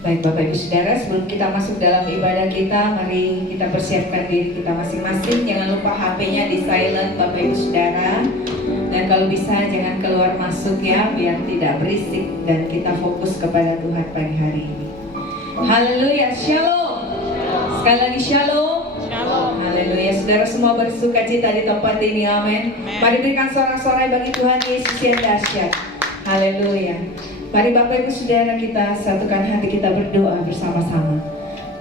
Baik Bapak Ibu Saudara, sebelum kita masuk dalam ibadah kita, mari kita persiapkan diri kita masing-masing. Jangan lupa HP-nya di silent Bapak Ibu Saudara. Dan kalau bisa jangan keluar masuk ya, biar tidak berisik dan kita fokus kepada Tuhan pagi hari ini. Haleluya, shalom. Sekali lagi shalom. Haleluya, saudara semua bersuka cita di tempat ini, amin. Mari berikan sorak-sorai bagi Tuhan Yesus yang dahsyat. Haleluya. Mari Bapak Ibu Saudara kita satukan hati kita berdoa bersama-sama.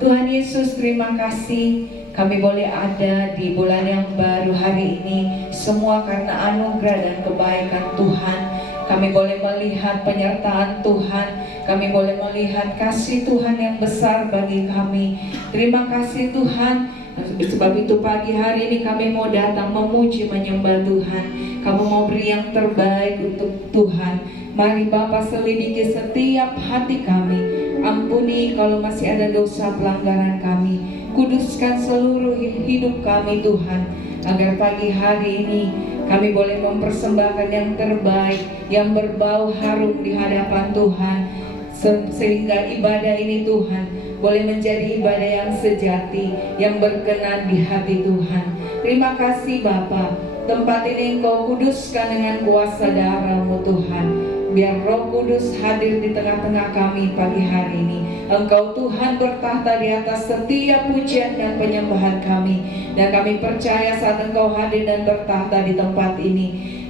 Tuhan Yesus, terima kasih kami boleh ada di bulan yang baru hari ini. Semua karena anugerah dan kebaikan Tuhan. Kami boleh melihat penyertaan Tuhan. Kami boleh melihat kasih Tuhan yang besar bagi kami. Terima kasih Tuhan. Sebab itu pagi hari ini kami mau datang memuji menyembah Tuhan. Kamu mau beri yang terbaik untuk Tuhan. Mari Bapa selidiki setiap hati kami. Ampuni kalau masih ada dosa pelanggaran kami. Kuduskan seluruh hidup kami Tuhan. Agar pagi hari ini kami boleh mempersembahkan yang terbaik, yang berbau harum di hadapan Tuhan. Sehingga ibadah ini Tuhan boleh menjadi ibadah yang sejati, yang berkenan di hati Tuhan. Terima kasih Bapa. Tempat ini Engkau kuduskan dengan kuasa darah-Mu Tuhan. Biar Roh Kudus hadir di tengah-tengah kami pagi hari ini. Engkau Tuhan bertahta di atas setiap pujian dan penyembahan kami. Dan kami percaya saat Engkau hadir dan bertahta di tempat ini,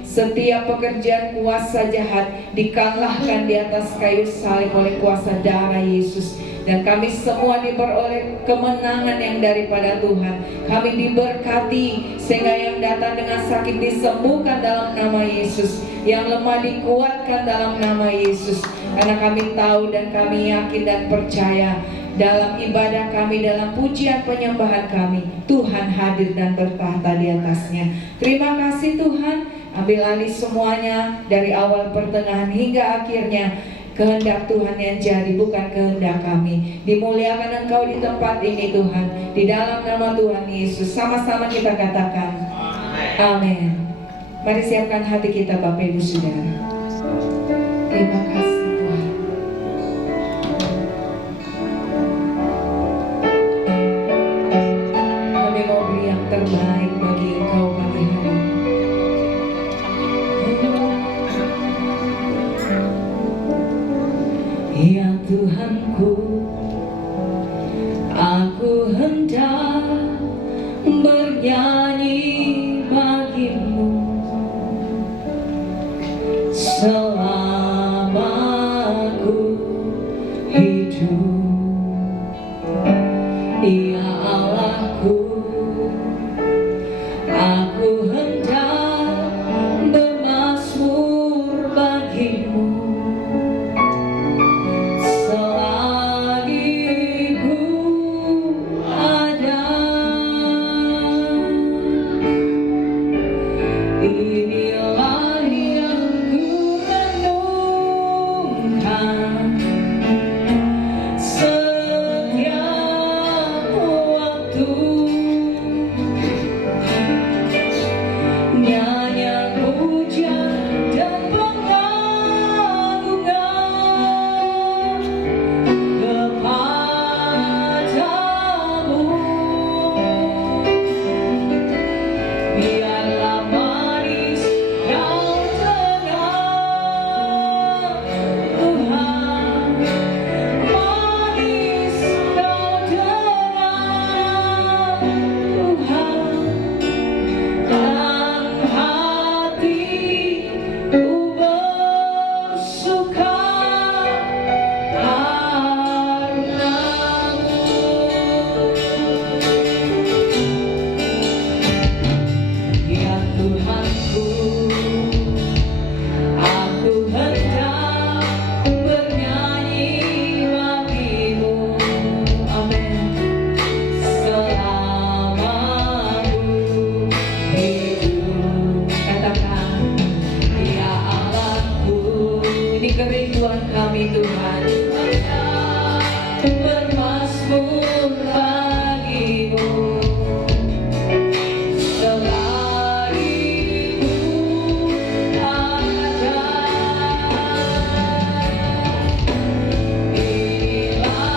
setiap pekerjaan kuasa jahat dikalahkan di atas kayu salib oleh kuasa darah Yesus. Dan kami semua diperoleh kemenangan yang daripada Tuhan. Kami diberkati sehingga yang datang dengan sakit disembuhkan dalam nama Yesus, yang lemah dikuatkan dalam nama Yesus. Karena kami tahu dan kami yakin dan percaya dalam ibadah kami, dalam pujian penyembahan kami, Tuhan hadir dan bertahta di atasnya. Terima kasih Tuhan. Ambil alih semuanya dari awal pertengahan hingga akhirnya. Kehendak Tuhan yang jadi, bukan kehendak kami. Dimuliakan Engkau di tempat ini Tuhan. Di dalam nama Tuhan Yesus. Sama-sama kita katakan amin. Mari siapkan hati kita Bapak Ibu Saudara. Terima kasih Tuhan. Kami mau beri yang terbaik bagi Engkau pagi hari ini. Ya Tuhanku, aku hendak bernyanyi bagimu selama aku hidup. Ya Allahku, aku hendak bermazmur bagimu selagi ku ada. Inilah yang ku renungkan setiap waktu. Nyanyian pujian dan pengagungan kepadamu. Biarlah manis kau dengar Tuhan, manis kau dengar Tuhan, dan hatiku bersuka karenamu. Ya Tuhanku, aku hendak bernyanyi bagimu, amin, selama aku hidup. Katakan, ya Allahku, ini kerinduan kami Tuhan, bermazmur bagimu selagi ku ada. Inilah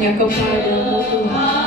hanya kepadamu Tuhan.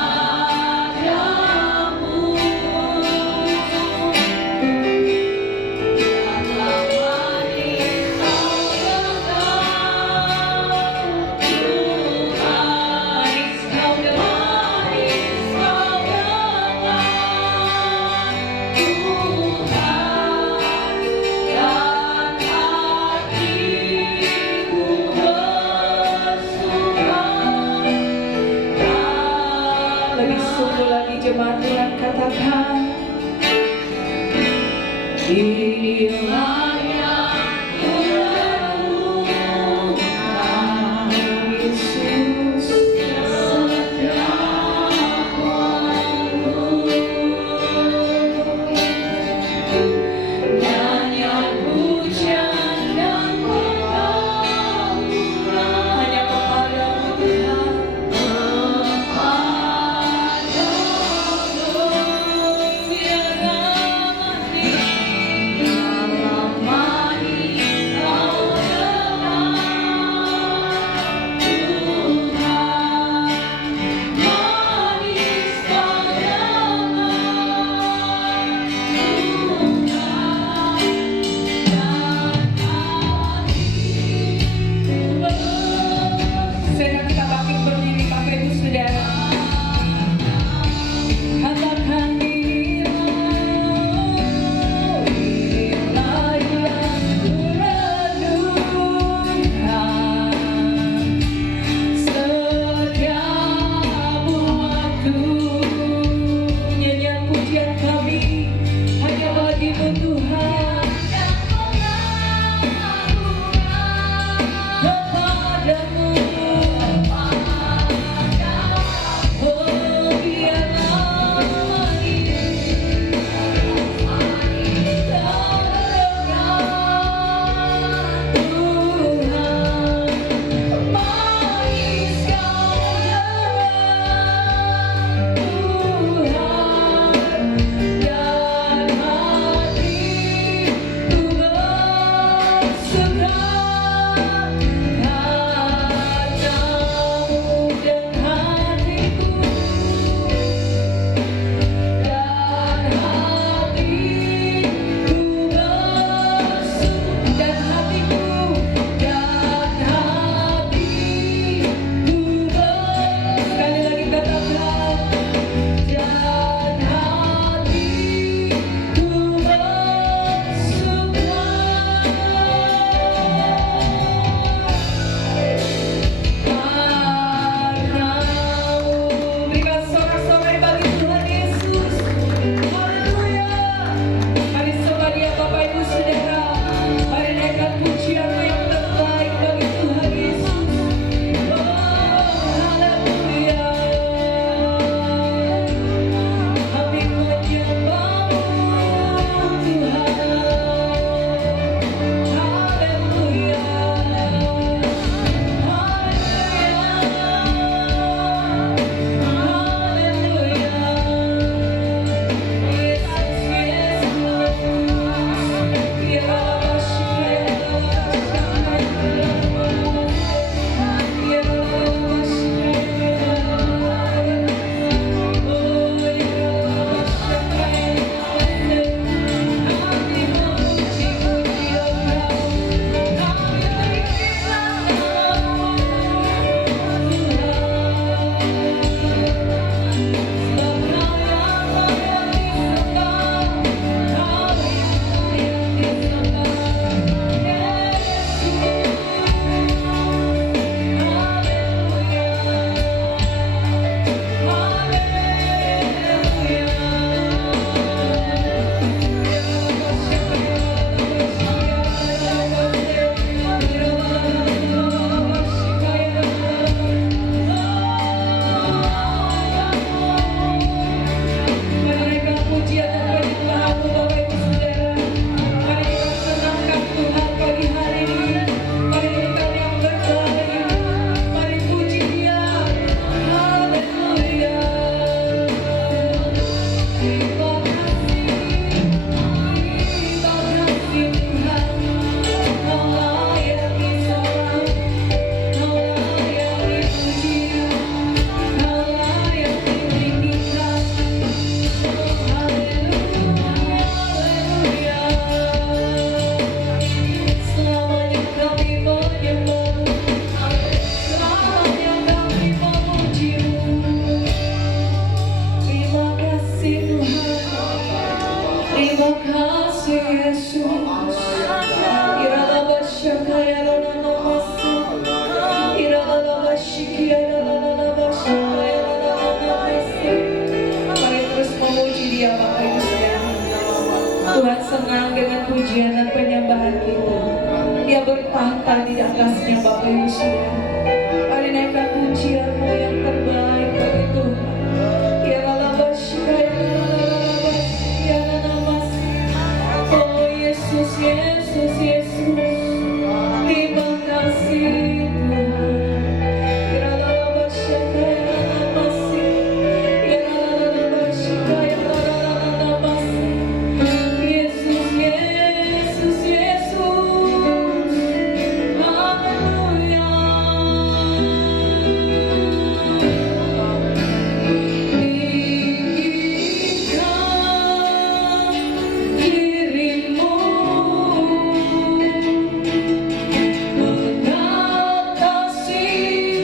terpantal di atasnya Bapak Ibu Saudara. Mari naikkan pujianmu yang terbaik bagi Tuhan. Ya lalabashika, ya lalabashika, ya lalabashika. Oh Yesus, Yesus, Yesus. Terima kasih Tuhan. Ya lalabashika, ya lalabashika, ya lalabashika, ya lalabashika. Yesus, Yesus, Yesus. Haleluya. Tinggikan dirimu mengatasi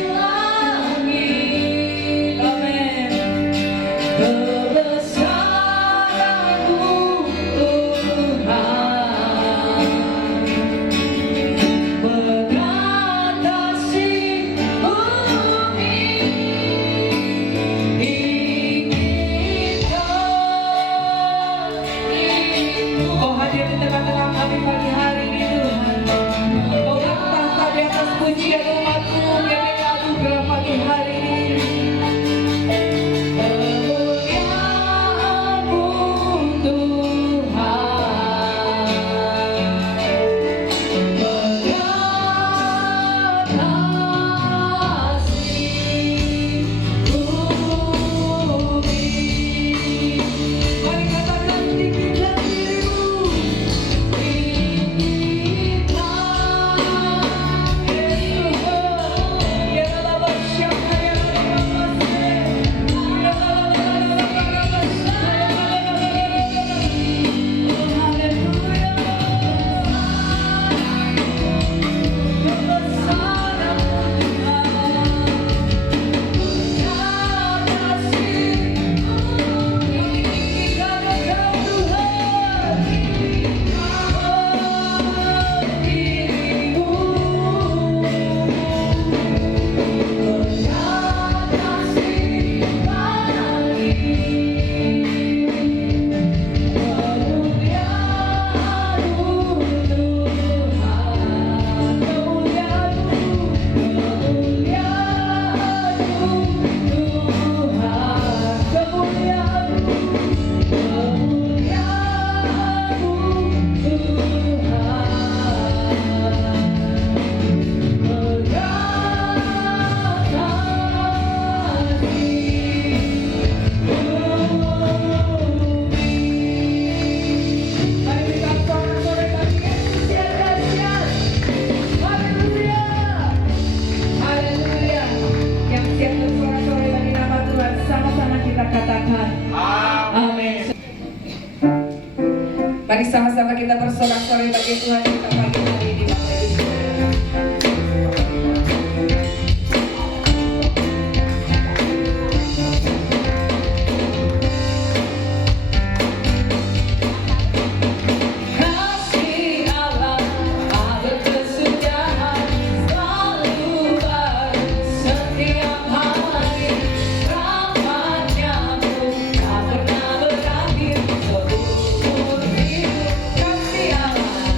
langit. Amin. Kebesaranmu Tuhan mengatasi bumi. Kau hadir di tengah-tengah kami pagi hari ini Tuhan. Kau bertahta di atas pujian umatmu yang menganugerah pagi hari ini. Kemuliaan-Mu Tuhan mengatasi bumi. Mari katakan tinggikan dirimu. Haleluya. Yang siap bersorak-sorai bagi nama Tuhan, sama-sama kita katakan amin. Mari sama-sama kita bersorak-sorai bagi Tuhan kita pagi hari ini Bapak Ibu Saudara. Kasih Allah ada kesudahan selalu baru setiap hari. Rahmat-Nya pun tak pernah berakhir seumur hidup. Kasih Allah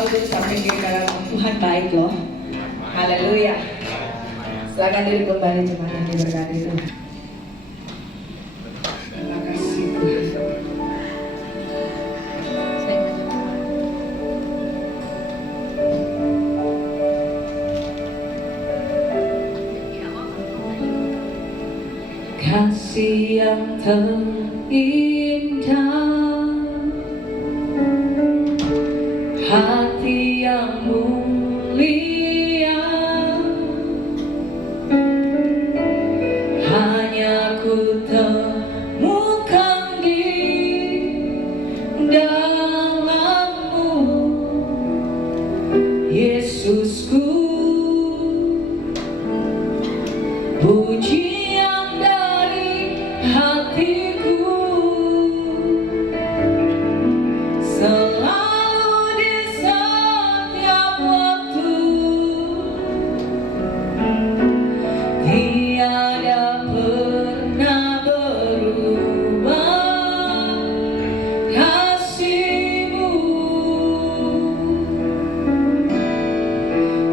selalu bersambung di dalam Tuhan baik loh. Haleluya. Silakan diri kembali jemaat yang diberkati Tuhan. Terima kasih Tuhan. Kasih yang terindah, hati yang mulia, hanya ku temukan di dalam-Mu, Yesusku. Pujian dari hatiku selalu di setiap waktu, tiada pernah berubah kasih-Mu.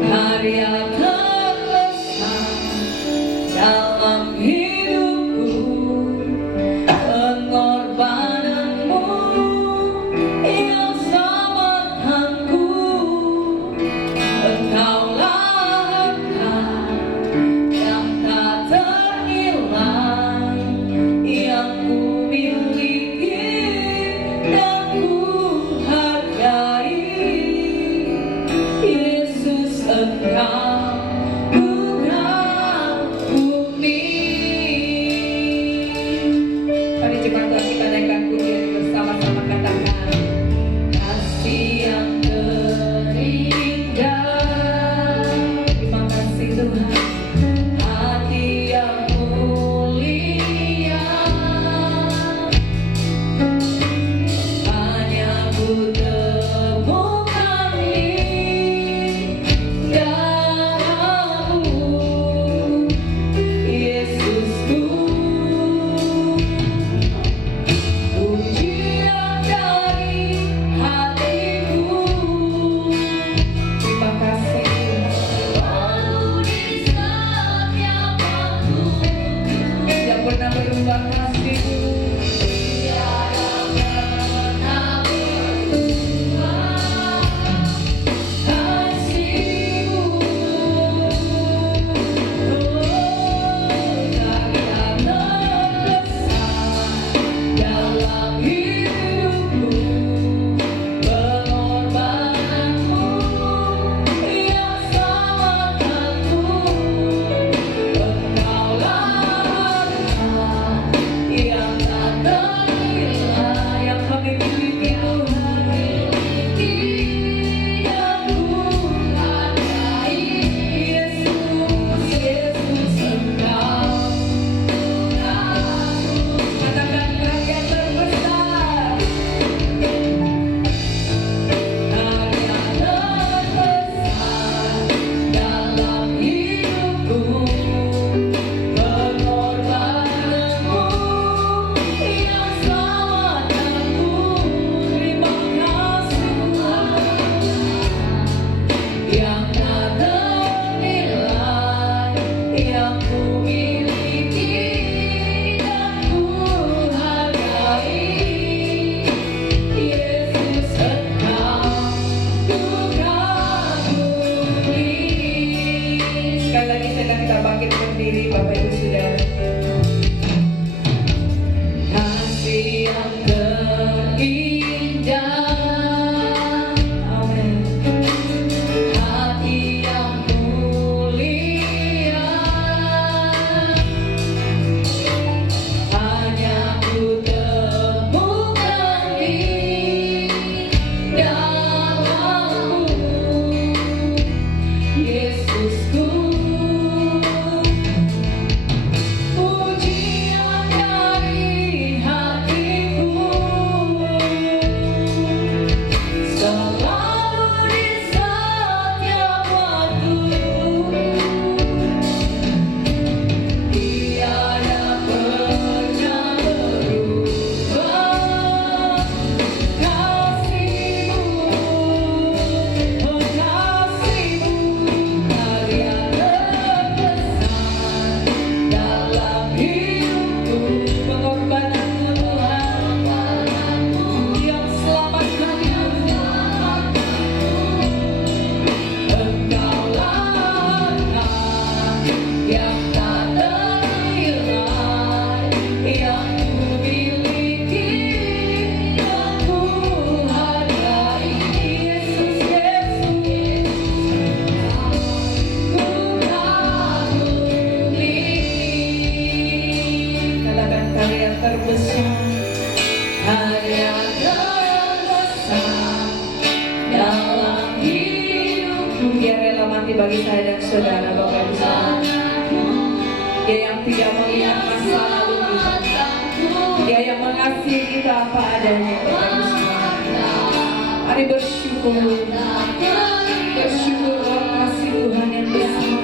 Karya terbesar dalam hidupku, pengorbanan-Mu yang selamatkanku. Engkaulah harta yang tak ternilai, yang ku miliki dan ku hargai. Yesus, Engkau pujian dari hatiku Saudara Bapak Ibu Saudara, Dia yang tidak melihat masa lalu kita, Dia yang mengasihi kita apa adanya, Bapak Ibu Saudara. Mari bersyukur, bersyukur kasih Tuhan yang besar.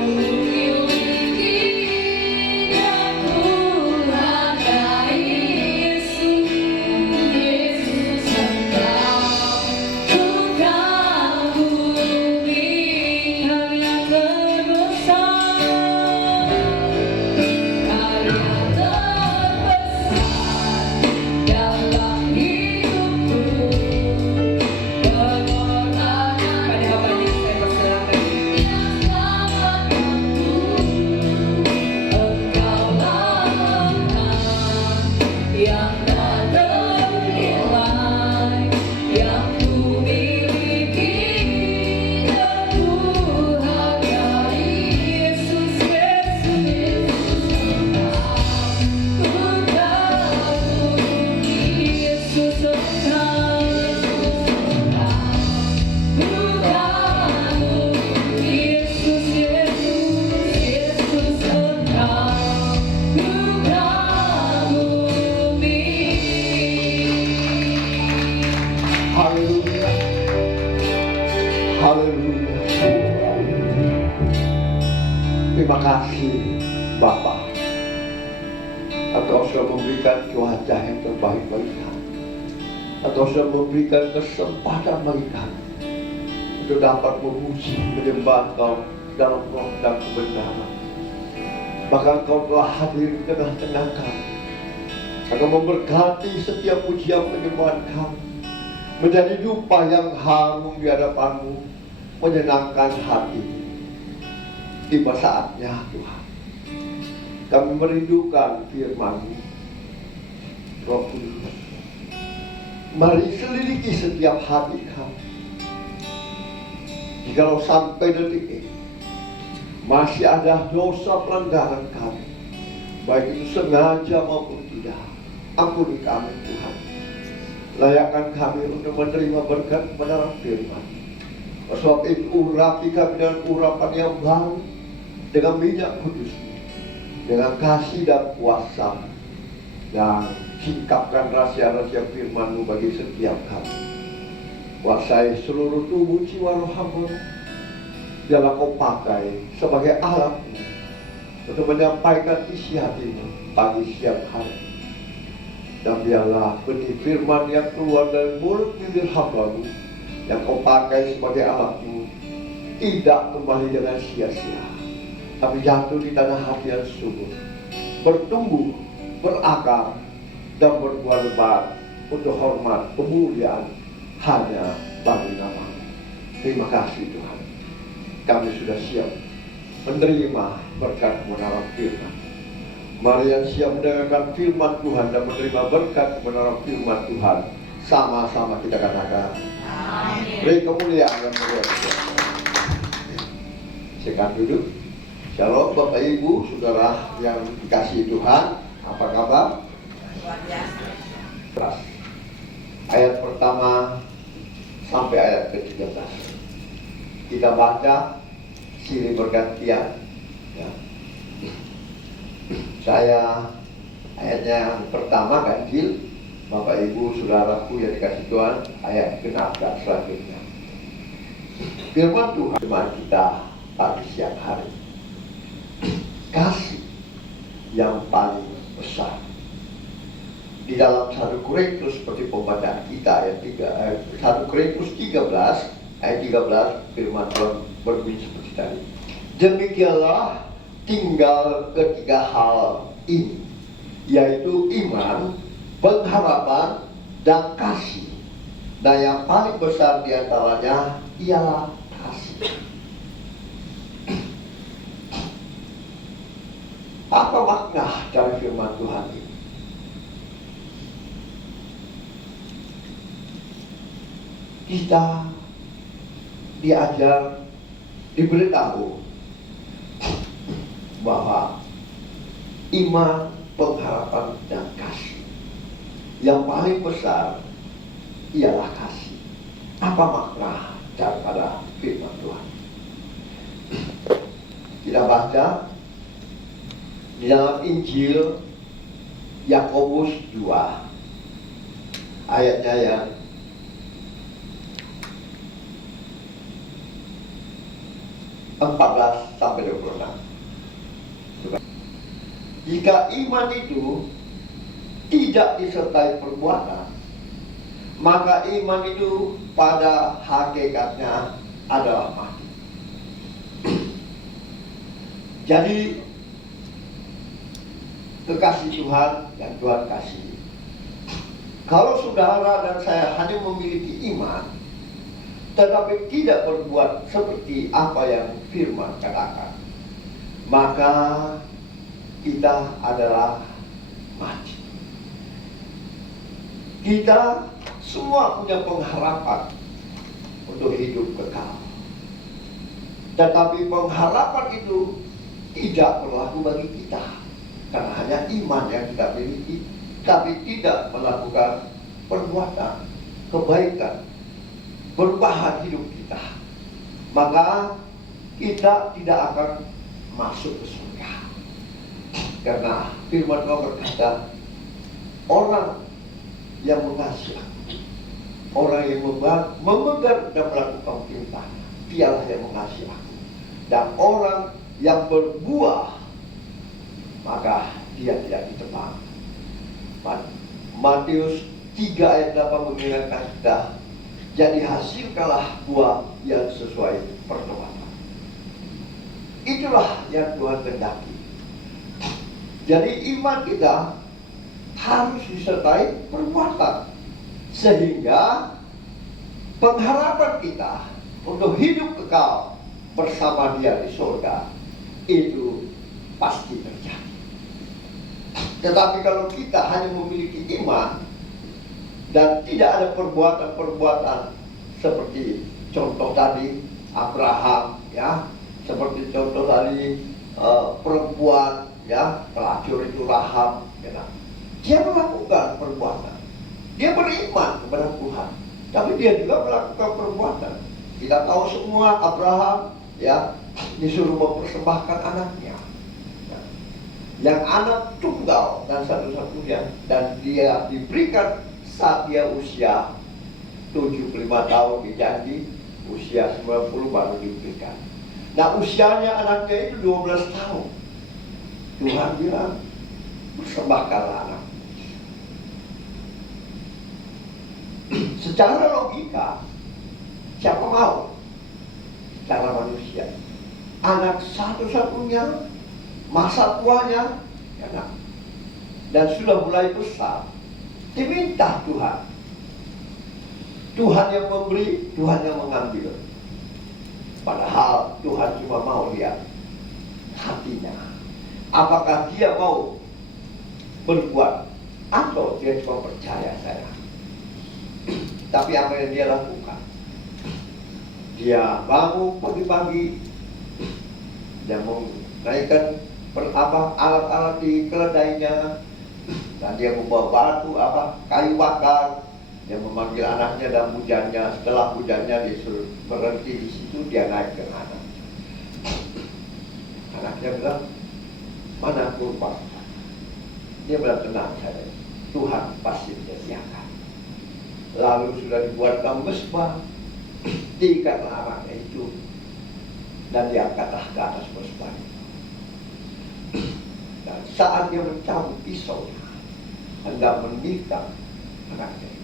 Terima kasih Bapa, Engkau sudah memberikan cuaca yang terbaik bagi kami. Engkau sudah memberikan kesempatan bagi kami untuk dapat memuji, menyembah Engkau dalam roh dan kebenaran. Maka Engkau telah hadir di tengah-tengah kami. Engkau memberkati setiap pujian penyembahan kami menjadi dupa yang harum di hadapan-Mu, menyenangkan hati. Tiba saatnya Tuhan, kami merindukan firman-Mu. Roh Kudus, mari selidiki setiap hati kami. Jikalau sampai detik ini masih ada dosa pelanggaran kami, baik itu sengaja maupun tidak, ampuni kami Tuhan. Layakkan kami untuk menerima berkat kebenaran firman. Sebab itu urapi kami dengan urapan yang baru, dengan minyak kudus-Mu, dengan kasih dan kuasa, dan singkapkan rahasia-rahasia firman-Mu bagi setiap kami. Kuasai seluruh tubuh jiwa roh hamba, biarlah Kau pakai sebagai alat-Mu untuk menyampaikan isi hati-Mu bagi setiap hari. Dan biarlah benih firman yang keluar dari mulut bibir hamba-Mu yang Kau pakai sebagai alat-Mu tidak kembali dengan sia-sia, tapi jatuh di tanah hati yang subur, bertumbuh, berakar, dan berbuah lebat untuk hormat kemuliaan hanya bagi nama-Mu. Terima kasih Tuhan, kami sudah siap menerima berkat kebenaran firman. Mari yang siap mendengarkan firman Tuhan dan menerima berkat kebenaran firman Tuhan, sama-sama kita katakan amin. Beri kemuliaan dan kemuliaan. Silakan duduk. Shalom Bapak Ibu, Saudara yang dikasihi Tuhan, apa kabar? Luar biasa. Ayat pertama sampai ayat ke-13 kita baca silih bergantian ya. Saya ayatnya yang pertama ganjil, Bapak Ibu Saudaraku yang dikasihi Tuhan, ayat ke-16 selanjutnya. Firman Tuhan firman kita pagi siang hari, kasih yang paling besar. Di dalam 1 Korintus seperti pembacaan kita ayat 1 Korintus 13 ayat 13 firman Tuhan berbunyi seperti tadi. Demikianlah tinggal ketiga hal ini, yaitu iman, pengharapan, dan kasih. Dan yang paling besar di antaranya ialah kasih. Apa makna dari firman Tuhan ini? Kita diajar, diberitahu bahwa iman, pengharapan, dan kasih yang paling besar ialah kasih. Apa makna daripada firman Tuhan? Kita baca di dalam Injil Yakobus 2 ayatnya yang 14 sampai 26. Jika iman itu tidak disertai perbuatan, maka iman itu pada hakikatnya adalah mati. Jadi kekasih Tuhan yang Tuhan kasih, kalau saudara dan saya hanya memiliki iman tetapi tidak berbuat seperti apa yang firman katakan, maka kita adalah mati. Kita semua punya pengharapan untuk hidup kekal, tetapi pengharapan itu tidak berlaku bagi kita karena hanya iman yang kita miliki, tapi tidak melakukan perbuatan kebaikan, perubahan hidup kita, maka kita tidak akan masuk ke surga. Karena firman Tuhan berkata, orang yang mengasihi aku, orang yang memegang dan melakukan perintah, dialah yang mengasihi aku. Dan orang yang berbuah, maka dia tidak ditebang. Matius 3 ayat 8 mengingatkan kita, jadi hasilkanlah buah yang sesuai pertobatan. Itulah yang Tuhan kehendaki. Jadi iman kita harus disertai perbuatan, sehingga pengharapan kita untuk hidup kekal bersama Dia di surga itu pasti terjadi. Tetapi kalau kita hanya memiliki iman dan tidak ada perbuatan-perbuatan seperti contoh tadi Abraham, ya, seperti contoh tadi perempuan, ya, pelacur itu Rahab, ya, dia melakukan perbuatan, dia beriman kepada Tuhan, tapi dia juga melakukan perbuatan. Kita tahu semua Abraham, ya, disuruh mempersembahkan anaknya, ya, yang anak tunggal dan satu-satunya, dan dia diberikan saat dia usia 75 tahun dijanji, usia 90 baru diberikan. Nah, usianya anaknya itu 12 tahun. Tuhan bilang, persembahkanlah anak. Secara logika, siapa mau? Secara manusia, anak satu-satunya, masa tuanya, ya, dan sudah mulai besar, diminta Tuhan. Tuhan yang memberi, Tuhan yang mengambil. Padahal Tuhan cuma mau lihat hatinya. Apakah dia mau berbuat atau dia cuma percaya saya. Tapi apa yang dia lakukan? Dia bangun pagi-pagi, dia menaikkan alat-alat di keledainya, dan dia membawa batu, kayu bakar. Dia memanggil anaknya dan hujannya. Setelah hujannya disuruh berhenti di situ, dia naik ke anak. Anaknya bilang, mana kurban? Dia bilang, tenang saja, Tuhan pasti menyediakan. Lalu sudah dibuatkan mesbah, diikatlah anaknya itu, dan diangkatlah ke atas mesbah itu. Dan saat dia mencabut pisaunya, hendak menikam anaknya itu,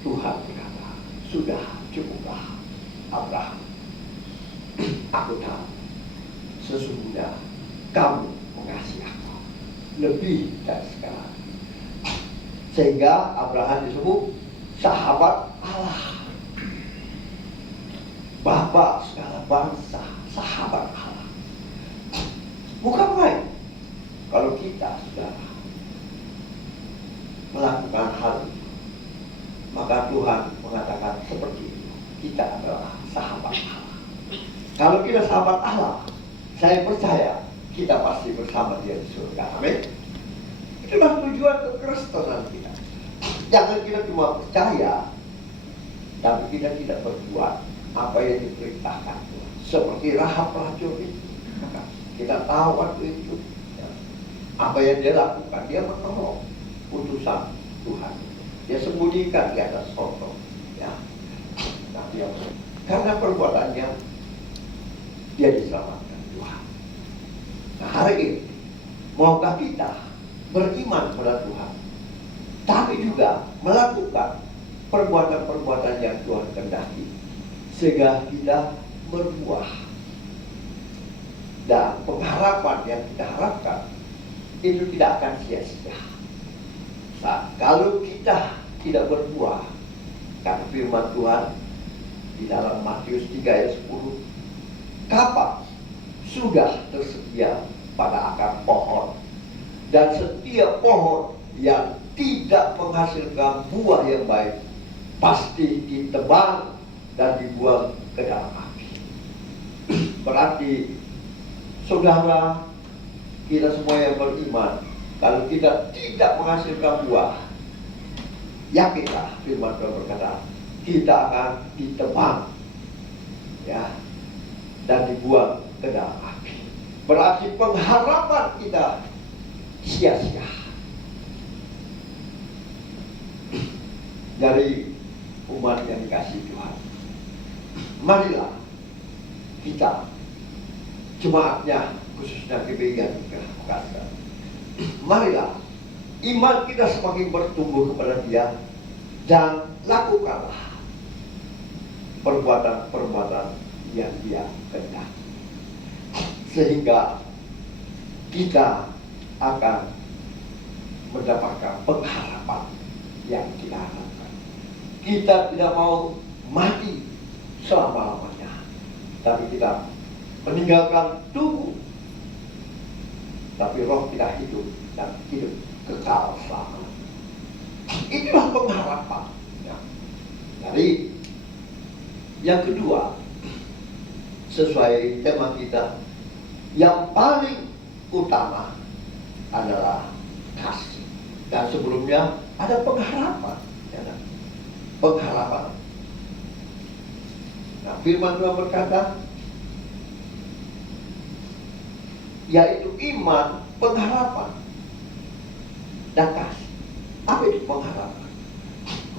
Tuhan berkata, sudah cukuplah Abraham. Aku tahu sesungguhnya kamu mengasihi aku lebih dari sekarang. Sehingga Abraham disebut sahabat Allah, Bapa segala bangsa, sahabat Allah. Bukan main. Kalau kita sudah melakukan hal itu, maka Tuhan mengatakan seperti itu, kita adalah sahabat Allah. Kalau kita sahabat Allah, saya percaya kita pasti bersama Dia di surga. Amin. Itulah tujuan kekristenan kita. Jangan kita cuma percaya, tapi kita tidak berbuat apa yang diperintahkan Tuhan. Seperti Rahab pelacur itu, Kita tahu waktu itu ya, apa yang dia lakukan. Dia menolong utusan Tuhan. Dia sembunyikan di atas sotong. Ya. Nah, dia, karena perbuatannya dia diselamatkan Tuhan. Nah, hari ini maukah kita beriman kepada Tuhan, tapi juga melakukan perbuatan-perbuatan yang Tuhan kehendaki, sehingga kita berbuah. Dan pengharapan yang kita harapkan itu tidak akan sia-sia. Nah, kalau kita tidak berbuah, kata firman Tuhan di dalam Matius 3 ayat 10, kapak sudah tersedia pada akar pohon, dan setiap pohon yang tidak menghasilkan buah yang baik pasti ditebang dan dibuang ke dalam api. Berarti saudara, kita semua yang beriman, kalau kita tidak menghasilkan buah, yakinlah firman Tuhan berkata, kita akan ditebang ya, dan dibuang ke dalam api. Berarti pengharapan kita sia-sia. Dari umat yang dikasihi Tuhan, marilah kita, jemaatnya khususnya GBI yang dikasihkan, marilah iman kita semakin bertumbuh kepada Dia, dan lakukanlah perbuatan-perbuatan yang Dia kehendaki, sehingga kita akan mendapatkan pengharapan yang kita harapkan. Kita tidak mau mati selama-lamanya, tapi kita meninggalkan tubuh, tapi roh kita hidup dan hidup kekal selama. Itulah pengharapan ya. Jadi yang kedua, sesuai tema kita, yang paling utama adalah kasih. Dan sebelumnya ada pengharapan ya, pengharapan. Nah, firman Tuhan berkata, yaitu iman, pengharapan, dan kasih. Apa itu pengharapan?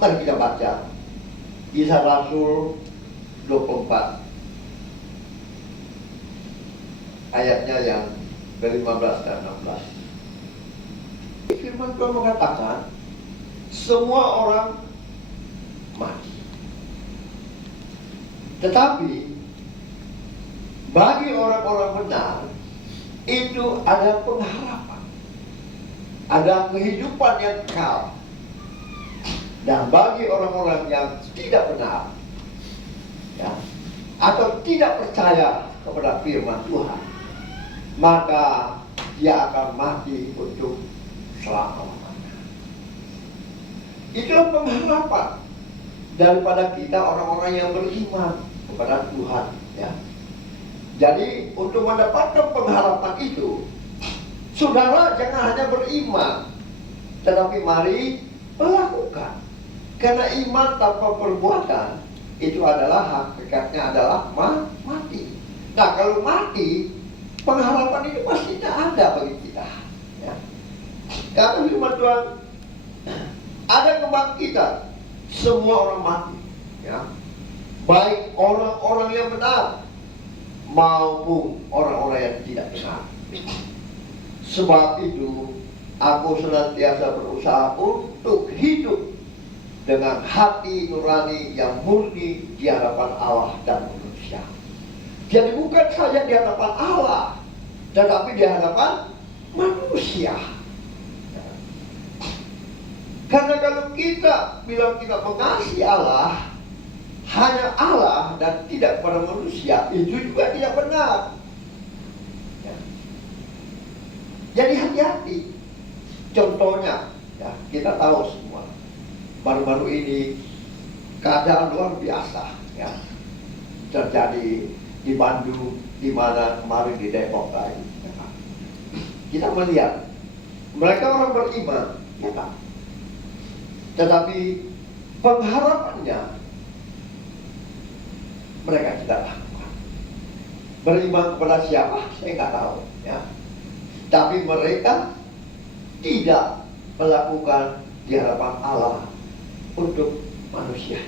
Mari kita baca Kisah Rasul 24 ayatnya yang ke-15 dan 16. Firman Tuhan mengatakan, semua orang mati, tetapi bagi orang-orang benar itu ada pengharapan, ada kehidupan yang kekal. Dan bagi orang-orang yang tidak benar ya, atau tidak percaya kepada firman Tuhan, maka dia akan mati untuk selama-lamanya. Itulah pengharapan daripada kita orang-orang yang beriman kepada Tuhan ya. Jadi untuk mendapatkan pengharapan itu, saudara jangan hanya beriman, tetapi mari melakukan. Karena iman tanpa perbuatan itu adalah hakikatnya adalah mati. Nah, kalau mati, pengharapan itu pasti tidak ada bagi kita ya. Karena firman Tuhan, ada kebangkitan semua orang mati ya, baik orang-orang yang benar maupun orang-orang yang tidak benar. Sebab itu aku senantiasa berusaha untuk hidup dengan hati nurani yang murni di hadapan Allah dan manusia. Jadi bukan saja di hadapan Allah, tetapi di hadapan manusia. Karena kalau kita bilang kita mengasihi Allah, hanya Allah dan tidak kepada manusia, itu juga tidak benar. Jadi hati-hati. Contohnya, ya, kita tahu semua, baru-baru ini keadaan luar biasa ya, terjadi di Bandung, di mana kemarin di Depok lagi. Ya. Kita melihat mereka orang beriman, ya kan? Tetapi pengharapannya mereka tidak lakukan. Beriman kepada siapa? Saya nggak tahu. ya. Tapi mereka tidak melakukan di hadapan Allah untuk manusia.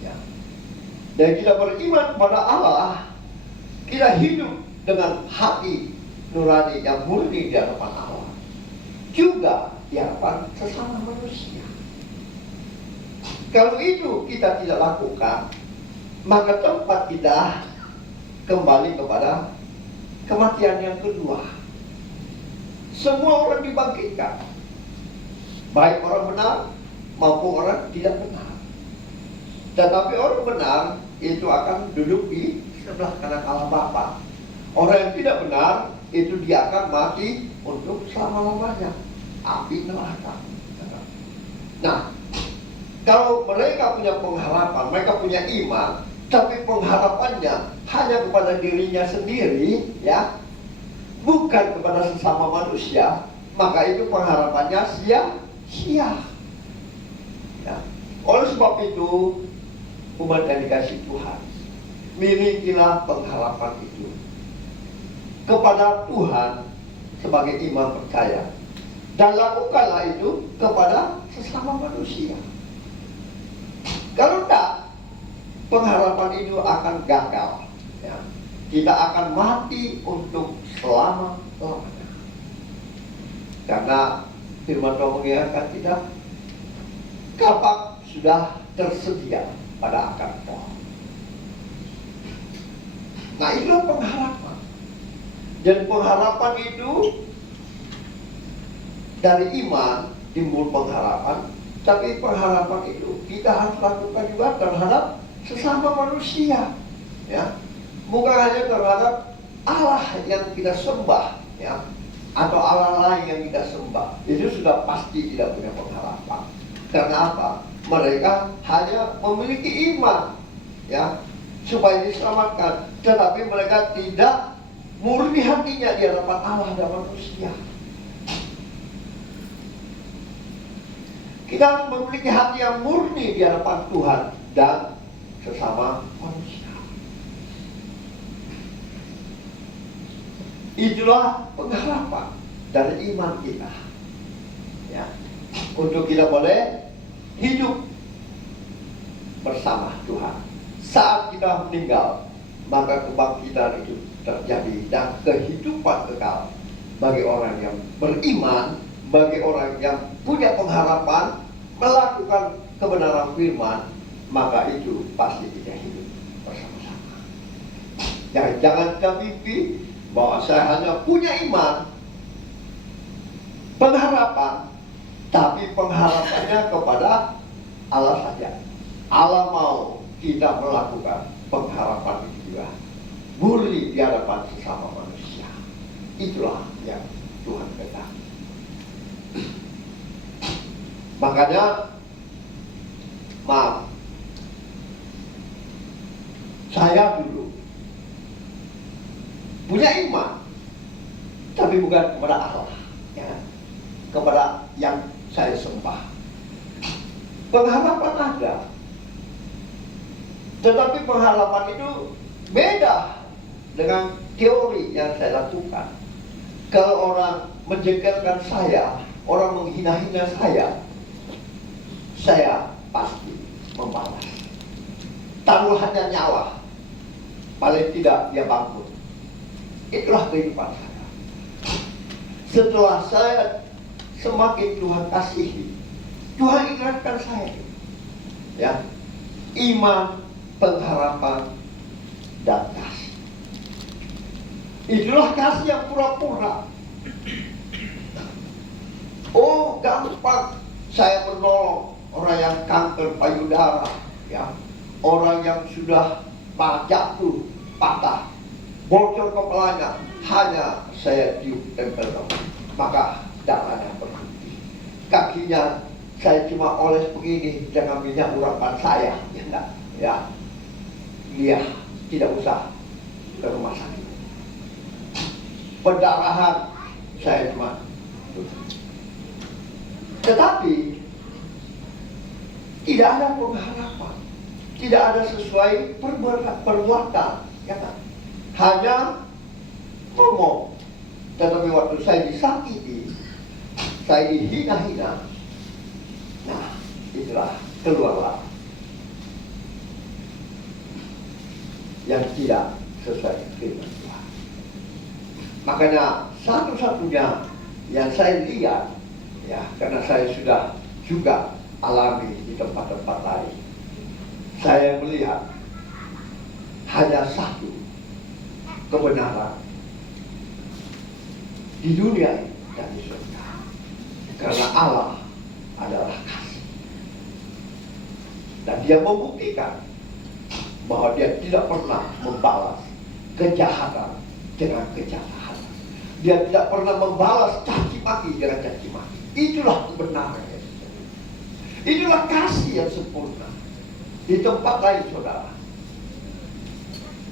Ya. Dan kita beriman pada Allah, kita hidup dengan hati nurani yang murni di hadapan Allah, juga di hadapan sesama manusia. Kalau itu kita tidak lakukan, maka tempat kita kembali kepada kematian yang kedua. Semua orang dibangkitkan, baik orang benar maupun orang tidak benar. Tetapi orang benar itu akan duduk di sebelah kanan Allah Bapa. Orang yang tidak benar itu dia akan mati untuk selama-lamanya, api neraka. Nah, kalau mereka punya pengharapan, mereka punya iman, tapi pengharapannya hanya kepada dirinya sendiri, ya, bukan kepada sesama manusia, maka itu pengharapannya sia-sia. Ya. Oleh sebab itu, umat yang dikasih Tuhan, milikilah pengharapan itu kepada Tuhan sebagai iman percaya, dan lakukanlah itu kepada sesama manusia. Kalau tidak, pengharapan itu akan gagal, ya. Kita akan mati untuk selama-lamanya. Karena firman Tuhan mengingatkan kita, kapak sudah tersedia pada akar pohon. Nah, itulah pengharapan. Dan pengharapan itu dari iman timbul pengharapan, tapi pengharapan itu kita harus lakukan juga terhadap sesama manusia, ya. Bukan hanya terhadap Allah yang kita sembah, ya, atau Allah lain yang kita sembah. Itu sudah pasti tidak punya pengharapan. Karena apa? Mereka hanya memiliki iman, ya, supaya diselamatkan, tetapi mereka tidak murni hatinya di hadapan Allah dan manusia. Kita harus memiliki hati yang murni di hadapan Tuhan dan sesama manusia. Itulah pengharapan dari iman kita, ya, untuk kita boleh hidup bersama Tuhan. Saat kita meninggal, maka kebangkitan itu terjadi dan kehidupan kekal bagi orang yang beriman, bagi orang yang punya pengharapan, melakukan kebenaran firman, maka itu pasti kita hidup bersama-sama. Jangan kita mimpi bahwa saya hanya punya iman, pengharapan, tapi pengharapannya kepada Allah saja. Allah mau kita melakukan pengharapan itu juga murni di hadapan sesama manusia. Itulah yang Tuhan kehendaki. Makanya, maaf, saya dulu punya iman, tapi bukan kepada Allah, ya, kepada yang saya sembah. Pengharapan ada, tetapi pengharapan itu beda dengan teori yang saya lakukan. Kalau orang menjengkelkan saya, orang menghina-hina saya pasti membalas. Taruhannya nyawa, paling tidak dia bangkrut. Itulah kehidupan saya. Setelah saya semakin Tuhan kasihi, Tuhan ingatkan saya, ya, iman, pengharapan, dan kasih. Itulah kasih yang pura-pura. Oh, gampang saya menolong orang yang kanker payudara, ya, orang yang sudah jatuh, patah, bocor kepalanya, hanya saya tiup tempel, maka darahnya berhenti. Kakinya saya cuma oles begini dengan minyak urapan saya, ya, dia tidak usah ke rumah sakit. Pendarahan saya cuma, tetapi tidak ada pengharapan, tidak ada sesuai perbuatan, ya kan? Hanya ngomong. Tetapi waktu saya disakiti, saya dihina-hina, nah itulah keluarlah yang tidak sesuai firman Tuhan. Makanya satu-satunya yang saya lihat, ya, karena saya sudah juga alami di tempat-tempat lain, saya melihat hanya satu kebenaran di dunia ini dan di surga. Karena Allah adalah kasih. Dan Dia membuktikan bahwa Dia tidak pernah membalas kejahatan dengan kejahatan. Dia tidak pernah membalas caci maki dengan caci maki. Itulah kebenaran. Inilah kasih yang sempurna. Di tempat lain, saudara,